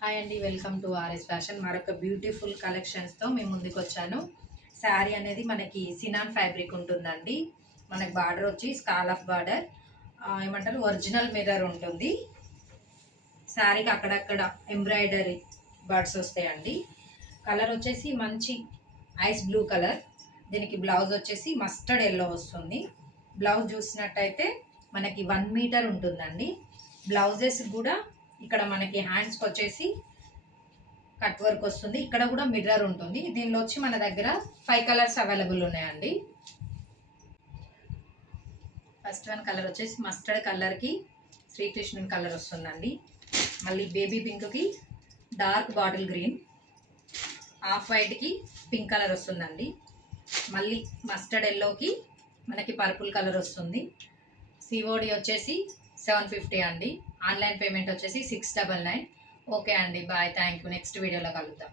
Hi అండి, welcome to RS fashion. మరొక beautiful కలెక్షన్స్తో మేము ముందుకు వచ్చాను. శారీ అనేది మనకి సినాన్ ఫ్యాబ్రిక్ ఉంటుందండి. మనకి బార్డర్ వచ్చి స్కాలఫ్ బార్డర్, ఏమంటారు ఒరిజినల్ మిర్రర్ ఉంటుంది. శారీకి అక్కడక్కడ ఎంబ్రాయిడరీ బర్డ్స్ వస్తాయండి. కలర్ వచ్చేసి మంచి ఐస్ బ్లూ కలర్. దీనికి బ్లౌజ్ వచ్చేసి మస్టర్డ్ ఎల్లో వస్తుంది. బ్లౌజ్ చూసినట్టయితే మనకి 1 మీటర్ ఉంటుందండి. బ్లౌజెస్ కూడా ఇక్కడ మనకి హ్యాండ్స్కి వచ్చేసి కట్ వర్క్ వస్తుంది. ఇక్కడ కూడా మిర్రర్ ఉంటుంది. దీనిలో వచ్చి మన దగ్గర 5 కలర్స్ అవైలబుల్ ఉన్నాయండి. ఫస్ట్ వన్ కలర్ వచ్చేసి మస్టర్డ్ కలర్కి శ్రీకృష్ణుని కలర్ వస్తుందండి. మళ్ళీ బేబీ పింక్కి డార్క్ బాటిల్ గ్రీన్, ఆఫ్ వైట్కి పింక్ కలర్ వస్తుందండి. మళ్ళీ మస్టర్డ్ ఎల్లోకి మనకి పర్పుల్ కలర్ వస్తుంది. సిఓడి వచ్చేసి 750 అండి. ఆన్లైన్ పేమెంట్ వచ్చేసి 699. ఓకే అండి, బాయ్, థ్యాంక్ యూ. నెక్స్ట్ వీడియోలో కలుద్దాం.